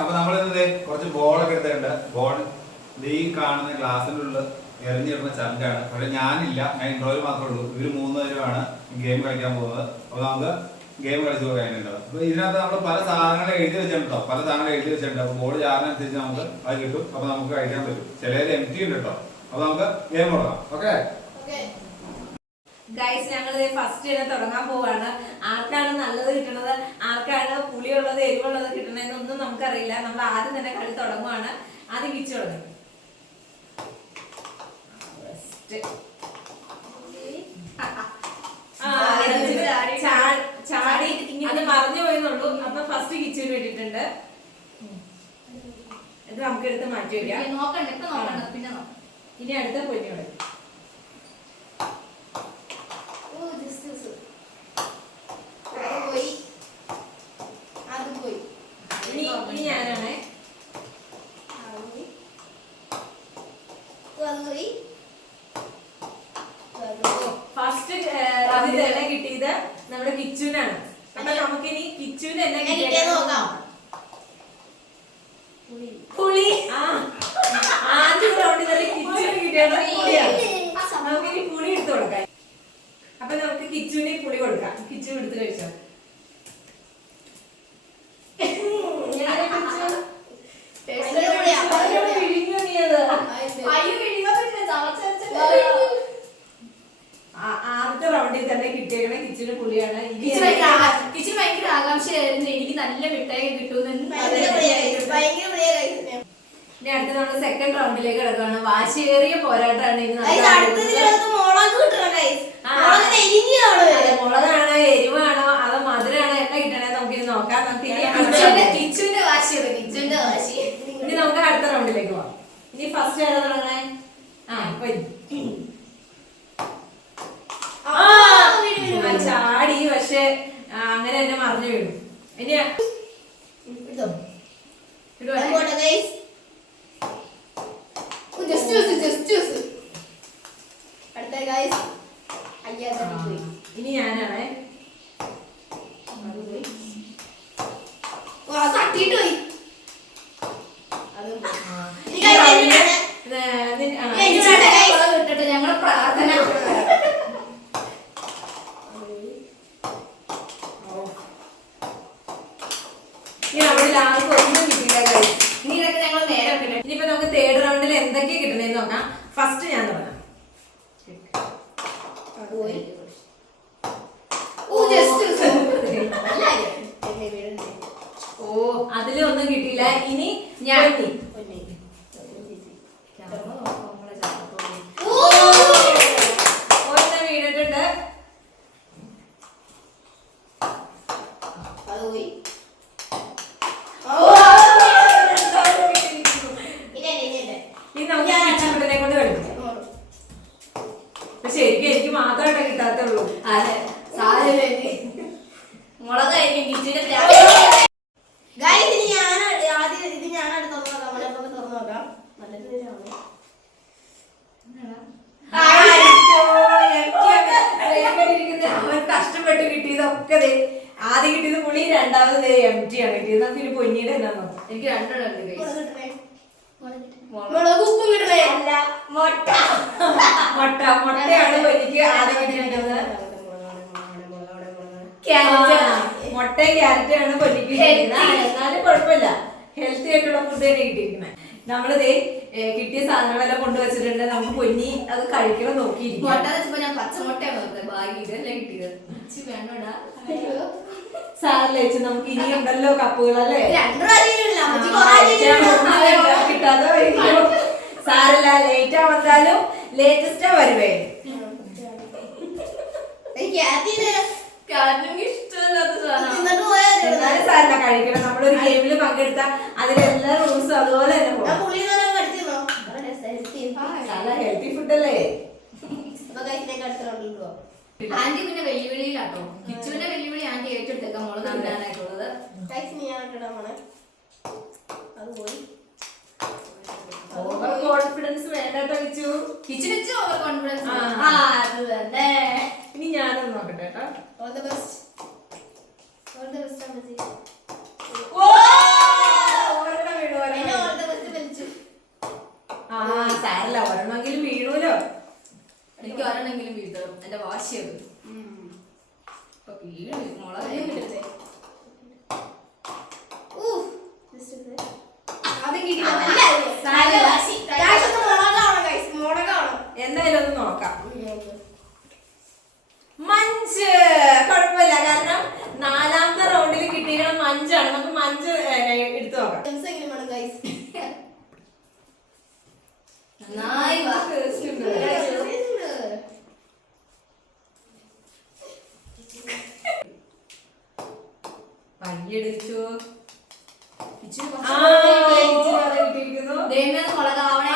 അപ്പൊ നമ്മളിത് കുറച്ച് ബോളൊക്കെ എടുത്തിട്ടുണ്ട്. ബോൾ ഈ കാണുന്ന ഗ്ലാസിന്റെ ഉള്ളിൽ എറിഞ്ഞിടുന്ന ചലഞ്ചാണ്. പക്ഷെ ഞാനില്ല, ഞാൻ ഇൻട്രോയിൽ മാത്രമേ ഉള്ളൂ. ഇവര് 3 പേരുമാണ് ഗെയിം കളിക്കാൻ പോകുന്നത്. അപ്പൊ നമുക്ക് ഗെയിം കളിച്ചു പോകാനുണ്ട്. അപ്പൊ ഇതിനകത്ത് നമ്മൾ പല സാധനങ്ങൾ എഴുതി വെച്ചിട്ടുണ്ടോ, പല സാധനങ്ങൾ എഴുതി വെച്ചിട്ടുണ്ട്. അപ്പൊ ബോൾ ചാറിനനുസരിച്ച് നമുക്ക് അത് കിട്ടും. അപ്പൊ നമുക്ക് കഴിക്കാൻ പറ്റും. ചിലത് എം ടി ഉണ്ട് കേട്ടോ. അപ്പൊ നമുക്ക് ഗെയിം തുടങ്ങാം. ഓക്കെ ഗൈസ്, ഞങ്ങൾ ഫസ്റ്റ് തന്നെ തുടങ്ങാൻ പോവാണ്. ആർക്കാണ് നല്ലത് കിട്ടണത്, ആർക്കാണ് പുളിയുള്ളത് എരിവുള്ളത് കിട്ടണതെന്നൊന്നും നമുക്കറിയില്ല. നമ്മൾ ആദ്യം തന്നെ കളി തുടങ്ങുവാണ്. ആദ്യം കിച്ചു തുടങ്ങും. ചാടി അത് മറിഞ്ഞു പോയെന്നുള്ളൂ. അപ്പൊ ഫസ്റ്റ് കിച്ചുവിന് വേണ്ടിയിട്ടുണ്ട്. ഇത് നമുക്ക് എടുത്ത് മാറ്റി വയ്ക്കാം. ഇനി അടുത്ത പൊന്നിയോട് ഇനി ഞാനാണേ. ഫസ്റ്റ് തന്നെ കിട്ടിയത് നമ്മുടെ കിച്ചുവിനാണ്. അപ്പൊ നമുക്കിനി കിച്ചുവിന് എന്നെ കിട്ടിയത് പുളി. ആദ്യം റൗണ്ടിൽ തന്നെ കിച്ചുവിന് കിട്ടിയത് പുളിയാണ്. നമുക്കിനി പുളി എടുത്ത് കൊടുക്കാം. അപ്പൊ നമുക്ക് കിച്ചുവിന് പുളി കൊടുക്കാം. കിച്ചു എടുത്ത് കഴിച്ചോ. ആദ്യത്തെ റൗണ്ടിൽ തന്നെ കിട്ടിയേക്കണ കിച്ചിന് പുളിയാണ്. കിച്ചൻ ഭയങ്കര ആകാംക്ഷയായിരുന്നു, എനിക്ക് നല്ല മിഠായി കിട്ടുമെന്ന്. ഇനി അടുത്ത നമ്മൾ സെക്കൻഡ് റൗണ്ടിലേക്ക് കിടക്കുകയാണ്. വാശിയേറിയ പോരാട്ടമാണ് ഇനി. മുളകാണോ എരിവാണോ അതോ മധുരാണോ എല്ലാം കിട്ടണേ നമുക്കിത് നോക്കാം. നമുക്ക് കിച്ചുവിന്റെ വാശിയാണ്, കിച്ചുവിന്റെ വാശി. ഇനി നമുക്ക് അടുത്ത റൗണ്ടിലേക്ക് പോവാം. ഇനി ഫസ്റ്റ് ആരാ തുടങ്ങണേ? ചാടി, പക്ഷെ അങ്ങനെ തന്നെ മറിഞ്ഞു വീണു. ഇനി ഇനി ഞാനാണേ. ഞങ്ങളുടെ പ്രാർത്ഥന ആർക്കും ഒന്നും കിട്ടിയില്ല. ഇനി ഇതൊക്കെ ഞങ്ങൾ നേരെ വെക്കട്ടെ. ഇനിയിപ്പോ നമുക്ക് തേർഡ് റൗണ്ടിൽ എന്തൊക്കെയാ കിട്ടണേന്ന് നോക്കാം. ഫസ്റ്റ് ഞാൻ തുടങ്ങാം. അതിലൊന്നും കിട്ടിയില്ല. ഇനി ഞാൻ വീണിട്ടുണ്ട്. കൊണ്ട് കളിക്കാം. ശരിക്കും എനിക്ക് മാത്രമായിട്ട് കിട്ടാത്തുള്ളൂ. അതെ, മുളകായിരിക്കും കിച്ചന്റെ. കഷ്ടപ്പെട്ട് കിട്ടിയതൊക്കെ ആദ്യം കിട്ടിയത് പുളി, രണ്ടാമത് എം ടി ആണ് കിട്ടിയത്. നമുക്ക് ഇനി പൊന്നിയുടെ എന്നാ എനിക്ക് രണ്ടെണ്ണം മുട്ടയാണ് പൊന്നിക്ക് ആദ്യം കിട്ടിയത്. മുട്ടയും ക്യാരറ്റാണ് പൊന്നിക്ക്. എന്നാലും കുഴപ്പമില്ല, ഹെൽത്തി ആയിട്ടുള്ള ഫുഡ് തന്നെ കിട്ടിയിരിക്കുന്നത്. നമ്മളിത് കിട്ടിയ സാധനങ്ങളെല്ലാം കൊണ്ടുവച്ചിട്ടുണ്ട്. നമുക്ക് പൊന്നി അത് കഴിക്കണം നോക്കിയിരിക്കും. ഞാൻ പച്ചമുട്ടയാണ് ഭാഗ്യല്ലേ കിട്ടിയത്. സാറിലേച്ച് നമുക്ക് ഇനി ഉണ്ടല്ലോ കപ്പുകളല്ലേ. കിട്ടാതെ സാരല്ല, ലേറ്റാ വന്നാലും ലേറ്റസ്റ്റാ വരുവേ. എന്നാലും സാറില്ല, കഴിക്കണം. നമ്മളൊരു ഗെയിമിൽ പങ്കെടുത്താൽ അതിലെല്ലാ റൂൾസും അതുപോലെ തന്നെ പോകും. ഹെൽത്തി ഫുഡല്ലേ. ആന്റി പിന്നെ വെല്ലുവിളിയിലാട്ടോ. കിച്ചുവിന്റെ വെല്ലുവിളി ആന്റി ഏറ്റെടുത്തേക്കാം. മുളക് ഇടാനായിട്ടുള്ളത് ഓവർ കോൺഫിഡൻസ് വേണ്ടട്ടോ കിച്ചു. കിച്ചൻ വെച്ച് ഓവർ കോൺഫിഡൻസ്. ഇനി ഞാനൊന്ന് നോക്കട്ടെ കേട്ടോ. All the best. നോക്കാം. നന്നായി വാ. Taste ഉണ്ട്. പയ്യെടുത്തു. കിച്ചു ആ, ഇച്ചിരി അത് കിട്ടിയിരിക്കുന്നു. ദൈവമേ മുളകാവണേ.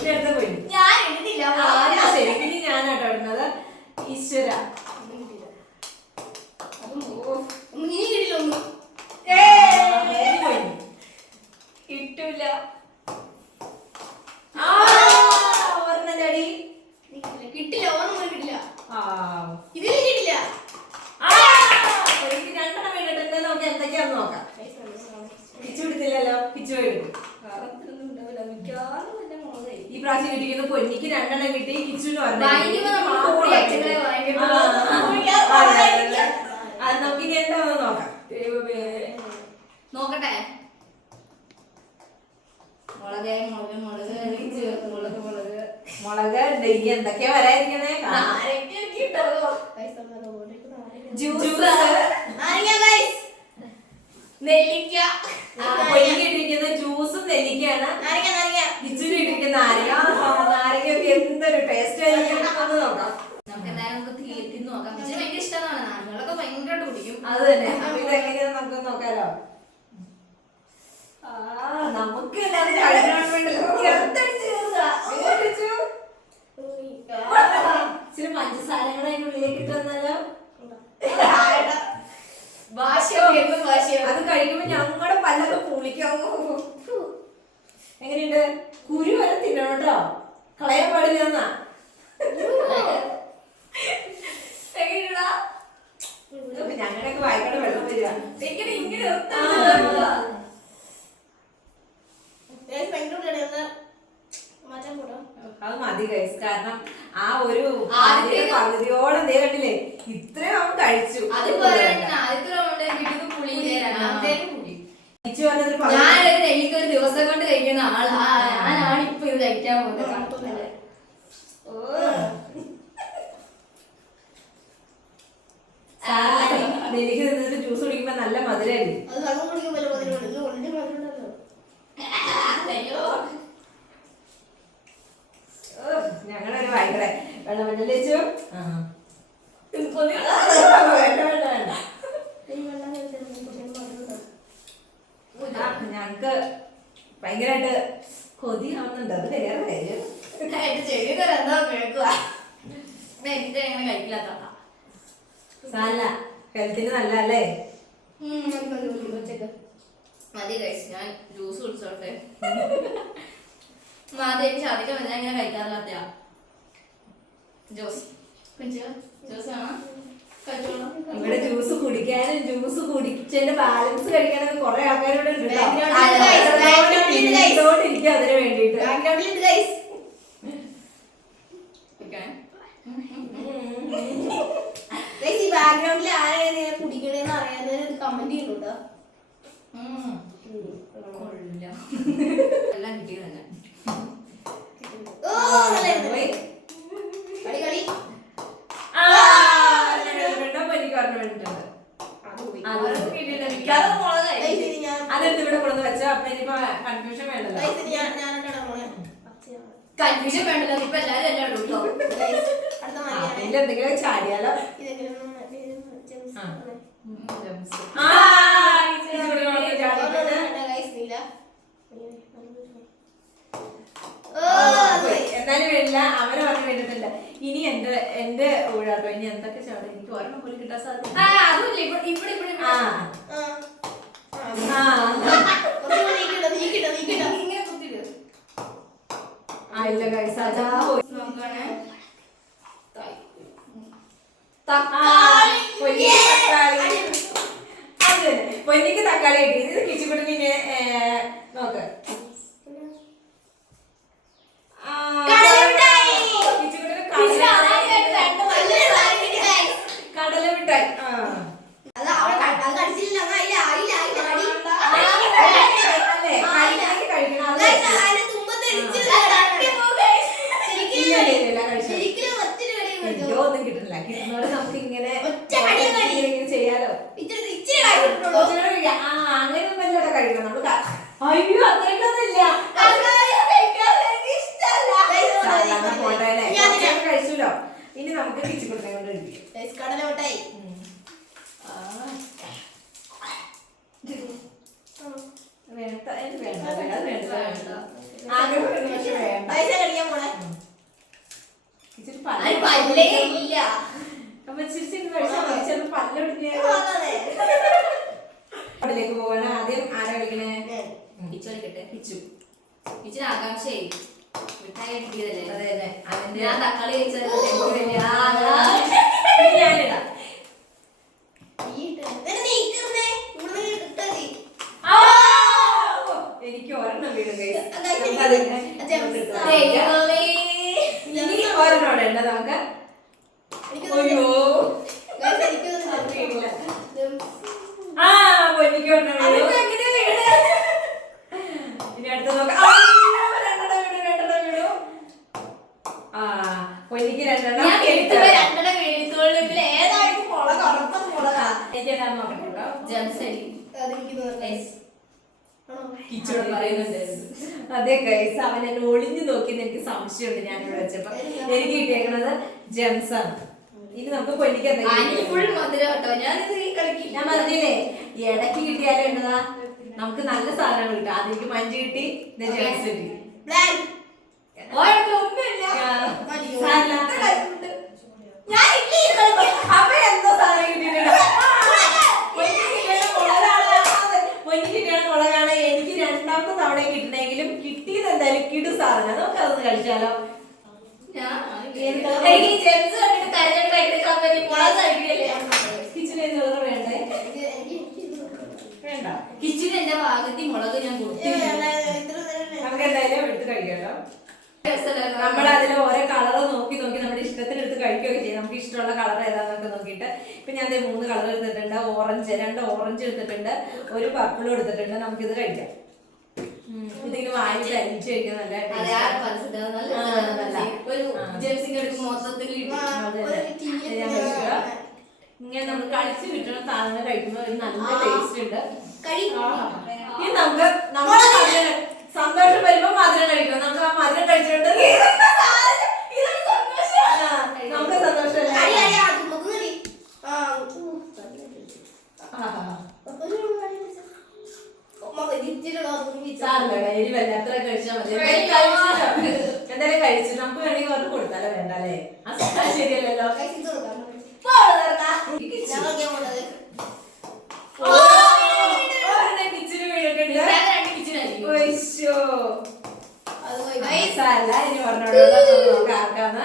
ഇതെടുത്ത് പോയി. ഞാൻ എടുത്തില്ല. ആ, ശരി. ഇനി ഞാനാട്ടോ ഇടുന്നത്. ഈശ്വര. നീ കിട്ടില്ല ഒന്നും. പോയി. കിട്ടൂല. ആ, ഒരെണ്ണം ചാടി. കിട്ടില്ല, ഓർമ്മ കിട്ടില്ല. ആ. ഇതിലും കിട്ടില്ല. ആ, എനിക്ക് രണ്ടെണ്ണം വീണിട്ടുണ്ട്. നമുക്ക് എന്തൊക്കെയാന്ന് നോക്കാം. കിച്ചു എടുത്തില്ലല്ലോ. കിച്ചു എടുക്കും. ഈ പ്രാവശ്യം കിട്ടിയിരിക്കുന്ന പൊന്നിക്ക് രണ്ടെണ്ണം കിട്ടി. കിച്ചുവിന് വാങ്ങിക്കുമ്പോ നമ്മൾ കൂടി അച്ഛനെ വാങ്ങിക്കുമ്പോ അത് നമുക്ക് ഇനി എന്താണെന്ന് നോക്കാം. നോക്കട്ടെ. മുളക് മുളക് മുളക് മുളക് മുളക് മുളക് ഉണ്ട്. ഇനി എന്തൊക്കെയാ വരാതിരിക്കണേ. ജ്യൂസ്, നെല്ലിക്ക, പൊന്നിക്ക് ഇട്ടിരിക്കുന്ന ജ്യൂസും നെല്ലിക്കയാണ്. കിച്ചുവിന് ഇട്ടിരിക്കുന്ന നാരങ്ങ. നാരങ്ങയൊക്കെ എന്തൊരു ടേസ്റ്റ് ആയിരിക്കും. ഒന്ന് നോക്കാം. നമുക്ക് എന്തായാലും നമുക്ക് തിന്ന് നോക്കാം. കിച്ചു ഭയങ്കര ഇഷ്ടമാണ്. നാരങ്ങളൊക്കെ ഭയങ്കരമായിട്ട് കുടിക്കും. അത് തന്നെ. അപ്പൊ ഇതെങ്ങനെയാന്ന് നമുക്ക് നോക്കാലോ. നമുക്ക് എല്ലാവരും കഴിക്കാൻ വേണ്ടി എടുത്തടിച്ച് കയറുക. എടുത്തടിച്ചു. ഇച്ചിരി പഞ്ചസാര കൂടെ അതിന്റെ ഉള്ളിലേക്ക് ഇട്ട് തന്നാലോ. അത് കഴിക്കുമ്പോ ഞങ്ങളുടെ പല്ലൊക്കെ പുളിക്കാം. എങ്ങനെയുണ്ട്? കുരു വരെ തിന്നണം കേട്ടോ. കളയാൻ പാടില്ല എന്നാ. ഞങ്ങളുടെയൊക്കെ വായിക്കടെ വെള്ളം വരിക. ഇങ്ങനെ ഇങ്ങനെ അത് മതി ഗൈസ്. കാരണം ആ ഒരു പകുതിയോളം ദേ കണ്ടില്ലേ, ഇത്രയും അവൻ കഴിച്ചു. ഞാനൊരു നെല്ലിക്ക ഒരു ദിവസം കൊണ്ട് കഴിക്കുന്ന ആളാ. ഞാനാണ് ഇപ്പൊ ഇത് കഴിക്കാൻ പോകുന്നത്. നെല്ലിക്ക് നിന്നിട്ട് ജ്യൂസ് കുടിക്കുമ്പോ നല്ല മധുരമായിരിക്കും. ഞങ്ങളൊരു ഭയങ്കര വെള്ളം വെച്ചു. ഞങ്ങക്ക് ഭയങ്കരമായിട്ട് കൊതിയാവുന്നുണ്ട്. അത് വേറെ കാര്യം. സാല ഹെൽത്തിന് നല്ല അല്ലേ. മതി കഴിച്ചു. ഞാൻ ജ്യൂസ് കുടിച്ചോട്ടെ. മാതേക്ക് ഛർദിക്കാൻ ഞാൻ ഇങ്ങനെ കഴിക്കാറില്ലാത്തയാ. ജ്യൂസ് ജ്യൂസ് വേണം. ഇവിടെ ജ്യൂസ് കുടിക്കാനും ജ്യൂസ് കുടിച്ചതിന്റെ ബാലൻസ് കഴിക്കാനൊക്കെ കുറെ ആൾക്കാരോട് ഇരിക്കും അതിന് വേണ്ടിട്ട്. ബാക്ക്ഗ്രൗണ്ടിൽ ആരാണ് കുടിക്കണേന്ന് അറിയാൻ കമന്റ് ചെയ്യുന്നുണ്ടോ? എല്ലാം കിട്ടിയത് തന്നെ. അതെടുത്ത് ഇവിടെ കൊണ്ടു വെച്ച. അപ്പൊ ഇനിയിപ്പോ കൺഫ്യൂഷൻ വേണ്ടല്ലോ. കൺഫ്യൂഷൻ വേണ്ടല്ലോ. ഇപ്പൊ എല്ലാരും എല്ലാം ഇടും. എന്തെങ്കിലും ചാടിയാലോ. എന്നാലും വേണ്ടില്ല. അവരെ പറഞ്ഞു വേണ്ടിട്ടില്ല. ഇനി എന്റെ ഊഴാട്ടോ. ഇനി എന്തൊക്കെ ചാടും. എനിക്ക് ഒരെണ്ണം പോലും കിട്ടാൻ സാധ്യത. ഇല്ല ഗൈസ്. അതാ പൊന്നിക്ക് തക്കാളി കിട്ടി. ഇത് കിച്ചുകുട്ടിനെ നോക്ക്. കടലമിഠായി. ഒന്നും കിട്ടുന്നില്ല. കിട്ടുന്നോട് നമുക്ക് ഇങ്ങനെ ചെയ്യാലോ. അങ്ങനെയൊന്നും വല്ല കഴിക്കണം. നമ്മള് അയ്യോ അത്രയ്ക്കൊന്നുമില്ല. കഴിച്ചല്ലോ. ഇനി നമുക്ക് കിച്ചിക്കുട്ടിനെ കൊണ്ട് കഴിക്കും. കടലോട്ടായി പല്ലേക്ക് പോവാണ്. ആദ്യം ആരാ കളിക്കണേ? കിച്ചു കളിക്കട്ടെ. കിച്ചിന് ആകാംക്ഷയായി മിഠായി കിട്ടിയതല്ലേ. അതെ അതെ. അതിന്റെ ഞാൻ തക്കാളി കഴിച്ചത് ഞാനിടാം. എനിക്ക് ഒരെണ്ണം വീടും ഇനി ഒരെണ്ണോടെ ഉണ്ട് നമുക്ക്. അയ്യോ ആ പൊന്നിക്ക് ഒരെണ്ണം വീടും. ഇനി അടുത്ത് നോക്കാം. രണ്ടെണ്ണം വീടും. ആ പൊന്നിക്ക് രണ്ടെണ്ണം. എനിക്കെല്ലാം നോക്കട്ടെ കേട്ടോ. കിച്ചോട് പറയുന്നുണ്ട്. അതെ ഗൈസ്, അവൻ എന്നെ ഒളിഞ്ഞു നോക്കിയെന്ന് എനിക്ക് സംശയമുണ്ട്. ഞാനിവിടെ വെച്ചപ്പോ എനിക്ക് കിട്ടിയേക്കണത് ജെംസ് ആണ്. ഇനി നമുക്ക് പൊന്നിക്കാൻ ഞാൻ പറഞ്ഞില്ലേ ഇടയ്ക്ക് കിട്ടിയാലേ ഉണ്ടതാ നമുക്ക് നല്ല സാധനങ്ങൾ കിട്ടും. ആദ്യം മഞ്ച് കിട്ടി, ജെംസ് കിട്ടി. അപ്പൊ എന്തോ സാധനം കിട്ടിയിട്ടുണ്ട്. മുളകാണ്. എനിക്ക് രണ്ടാമത്തെ തവണ കിട്ടണമെങ്കിലും കിട്ടിയത് എന്തായാലും കിടു സാധനം. നമുക്ക് അതൊന്ന് കഴിച്ചാലോ? കിച്ചന് ചോറ് വേണ്ടേ? വേണ്ട. കിച്ചന് എന്റെ ഭാഗത്തി മുളക് ഞാൻ നമുക്ക് എന്തായാലും എടുത്ത് കഴിക്കാട്ടോ. നമ്മളതിൽ ഓരോ കളറ് നോക്കി നോക്കി നമ്മുടെ ഇഷ്ടത്തിന് എടുത്ത് കഴിക്കുകയൊക്കെ ചെയ്യും. നമുക്ക് ഇഷ്ടമുള്ള കളർ ഏതാന്നൊക്കെ നോക്കിയിട്ട് ഇപ്പൊ ഞാൻ 3 കളർ എടുത്തിട്ടുണ്ട്. ഓറഞ്ച് 2 ഓറഞ്ച് എടുത്തിട്ടുണ്ട്, ഒരു പർപ്പിളും എടുത്തിട്ടുണ്ട്. നമുക്കിത് കഴിക്കാം. ഇതിങ്ങനെ വാങ്ങിച്ച് അരിച്ച് കഴിക്കാൻ നല്ല ഇങ്ങനെ നമ്മൾ കളിച്ച് കിട്ടുന്ന സാധനങ്ങൾ കഴിക്കുമ്പോൾ ഒരു നല്ല ടേസ്റ്റ് ഉണ്ട്. ഇനി നമുക്ക് സന്തോഷം വരുമ്പോ മധുരം കഴിക്കണം. നമുക്ക് ആ മധുരം കഴിച്ചിട്ടുണ്ട് നമുക്ക് സന്തോഷമല്ലേ? എരിവല്ല അത്ര കഴിച്ചാൽ മതി. എന്തായാലും കഴിച്ചു. നമുക്ക് വേണമെങ്കിൽ അവർക്ക് കൊടുത്താലോ? വേണ്ടല്ലേ? ശരിയല്ലല്ലോ. കിച്ചന് വീണിട്ടുണ്ട്. ഇനി പറഞ്ഞോളൂ ആർക്കാന്ന്.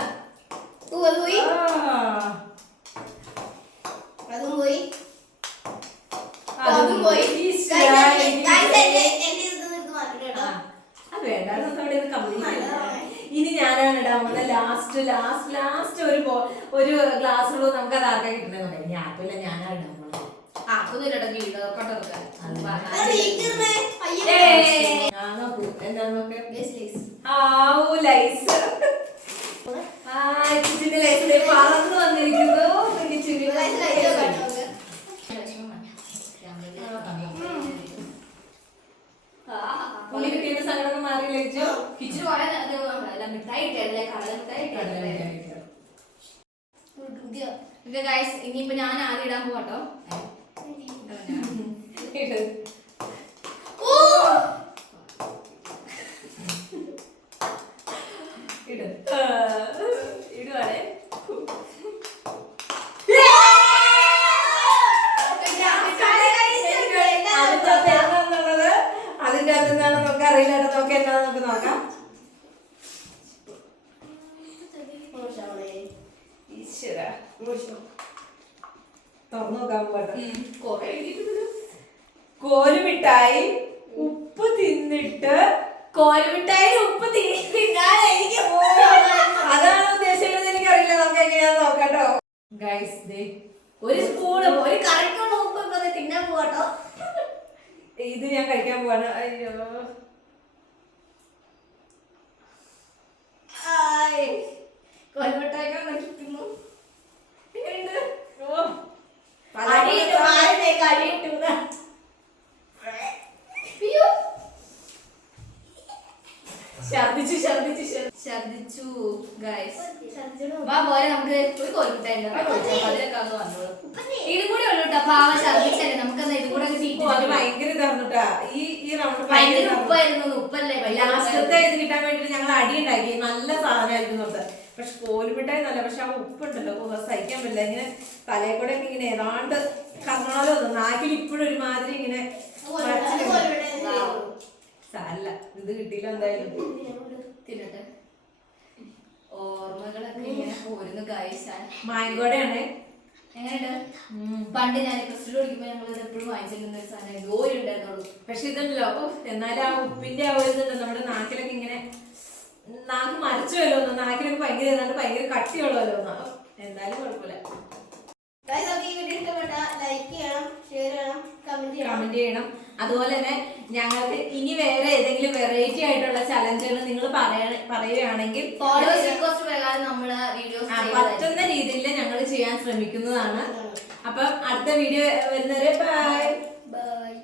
ഇനി ഞാനാണ് ഇടാൻ പോകുന്നത്. ലാസ്റ്റ് ഒരു ഗ്ലാസ്സുള്ളൂ. നമുക്ക് അത് ആർക്കാ കിട്ടുന്നത്? ഇനി ആപ്പില്ല, ഞാനാണ് ഇടാൻ പോകുന്നത്. നോക്കൂ എന്താ നോക്ക്. കിച്ചന്റെ ലൈസിലെ പറന്ന് വന്നിരിക്കുന്നു. പുളി കിട്ടിയ സങ്കടം മാറിയില്ല. കിച്ചന് മിഠായി ഇനിയിപ്പോ ഞാൻ ആദ്യം ഇടാൻ പോവാട്ടോ. ഇടുവാണേ. അതിന്റെ അകത്ത് എന്താണ് നമുക്ക് അറിയില്ല. നമുക്ക് എന്താ നമുക്ക് നോക്കാം. തുറന്നു നോക്കാൻ പോട്ടെ. കോലുമിഠായി ഉപ്പ് തിന്നിട്ട് അതാണ് ഉദ്ദേശിക്കുന്നത്. എനിക്കറിയില്ല. നമുക്ക് എങ്ങനെയാന്ന് നോക്കാട്ടോ ഗൈസ്. ഒരു സ്പൂണ് ഒരു കറിക്കുള്ള ഉപ്പ് തിന്നാൻ പോവാട്ടോ. ഇത് ഞാൻ കഴിക്കാൻ പോവാണ്. അയ്യോ ഛർദിച്ചു ഗൈസ്. വാ പോരെ നമുക്ക് ഒരു കോൽമുട്ടായിട്ട് അതിലൊക്കെ ഒന്ന് വന്നോളൂ. ഇതും കൂടി ഉള്ളൂ കേട്ടോ. പാവ ഛർദിച്ചല്ലേ, നമുക്കെന്നാ ഇതും കൂടെ അത് ഭയങ്കര ഇതാർന്നുട്ടാ. ഈ റൗണ്ട് ഭയങ്കര ഉപ്പായിരുന്നു. ഉപ്പല്ലേ ലാസ്റ്റത്തെ ഇത് കിട്ടാൻ വേണ്ടിട്ട് ഞങ്ങൾ അടി ഉണ്ടാക്കി. നല്ല സാധനമായിരുന്നു അത്. പക്ഷെ കോലുമിട്ടായി നല്ല, പക്ഷെ ആ ഉപ്പുണ്ടല്ലോ സഹിക്കാൻ പറ്റില്ല. ഇങ്ങനെ തലയെ കൂടെ ഒക്കെ ഇങ്ങനെ ഏതാണ്ട് കർണാലോ നാക്കിൽ ഇപ്പോഴും ഒരുമാതിരി ഇങ്ങനെ സാരല്ല. ഇത് കിട്ടിയില്ല എന്തായാലും. തിന്നട്ടെ. ഓർമ്മകളൊക്കെ ഇങ്ങനെ പോരുന്നു ഗൈസ്. മാങ്കോടെയാണ്. എങ്ങനെയുണ്ട്? പണ്ട് ഞാൻ പ്ലസ് ടു പഠിക്കുമ്പോ ഞങ്ങൾ എപ്പോഴും വാങ്ങിച്ചിരുന്ന ഒരു സാധനം ഇതുപോലെ ഉണ്ടായിരുന്നുള്ളൂ. പക്ഷെ ഇതുണ്ടല്ലോ എന്നാലും ആ ഉപ്പിന്റെ ആ ഒരു ഇതുണ്ട് നമ്മുടെ നാക്കിലൊക്കെ ഇങ്ങനെ നാക്ക് മരച്ചുവല്ലോ ഒന്ന്. നാക്കിലൊക്കെ ഭയങ്കര ഏതാണ്ട് ഭയങ്കര കട്ടിയുള്ളല്ലോ ഒന്ന്. എന്തായാലും കുഴപ്പമില്ല. കമന്റ് ചെയ്യണം. അതുപോലെ തന്നെ ഞങ്ങൾക്ക് ഇനി വേറെ ഏതെങ്കിലും വെറൈറ്റി ആയിട്ടുള്ള ചലഞ്ചുകൾ നിങ്ങൾ പറയുകയാണെങ്കിൽ പറ്റുന്ന രീതിയിൽ ഞങ്ങൾ ചെയ്യാൻ ശ്രമിക്കുന്നതാണ്. അപ്പം അടുത്ത വീഡിയോ വരുന്നവരെ ബൈ.